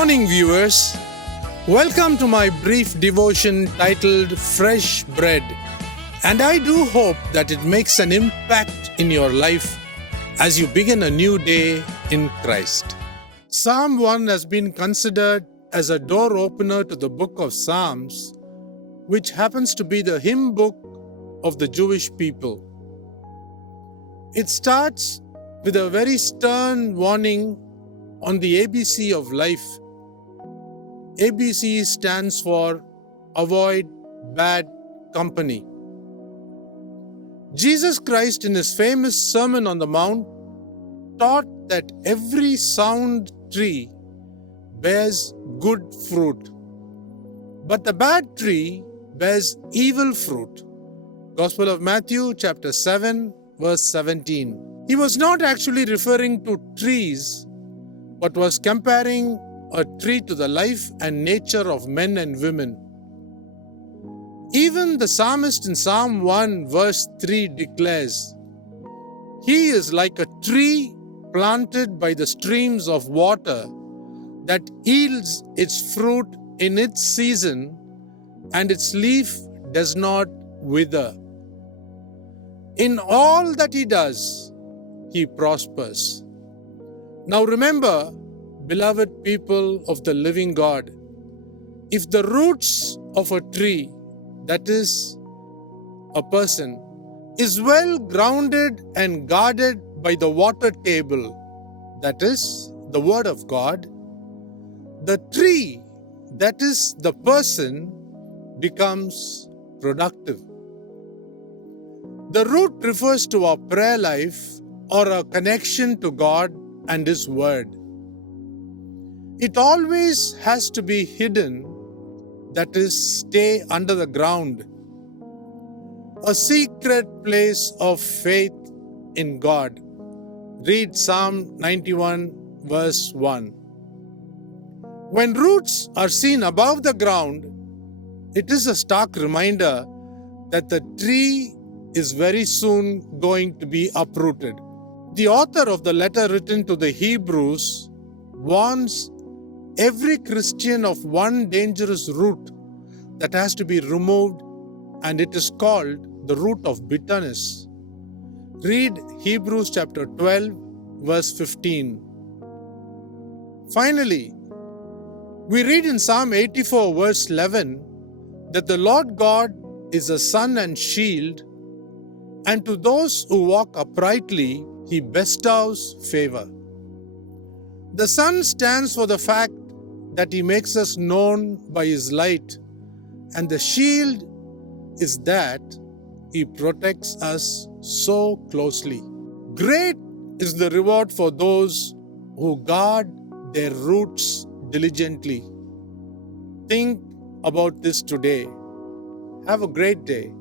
morning, viewers. Welcome to my brief devotion titled Freshbread. And I do hope that it makes an impact in your life as you begin a new day in Christ. Psalm 1 has been considered as a door opener to the book of Psalms, which happens to be the hymn book of the Jewish people. It starts with a very stern warning on the ABC of life. ABC stands for avoid bad company. Jesus Christ, in his famous Sermon on the Mount, taught that every sound tree bears good fruit, but the bad tree bears evil fruit. Gospel of Matthew chapter 7 verse 17. He was not actually referring to trees, but was comparing a tree to the life and nature of men and women. Even the psalmist in Psalm 1 verse 3 declares, "He is like a tree planted by the streams of water that yields its fruit in its season, and its leaf does not wither. In all that he does, he prospers." Now remember, beloved people of the living God, if the roots of a tree, that is, a person, is well grounded and guarded by the water table, that is, the Word of God, the tree, that is, the person, becomes productive. The root refers to our prayer life or a connection to God and His Word. It always has to be hidden, that is, stay under the ground, a secret place of faith in God. Read Psalm 91 verse 1. When roots are seen above the ground, it is a stark reminder that the tree is very soon going to be uprooted. The author of the letter written to the Hebrews warns every Christian of one dangerous root that has to be removed, and it is called the root of bitterness. Read Hebrews chapter 12 verse 15. Finally, we read in Psalm 84 verse 11 that the Lord God is a sun and shield, and to those who walk uprightly He bestows favor. The sun stands for the fact that He makes us known by His light, and the shield is that He protects us so closely. Great is the reward for those who guard their roots diligently. Think about this today. Have a great day.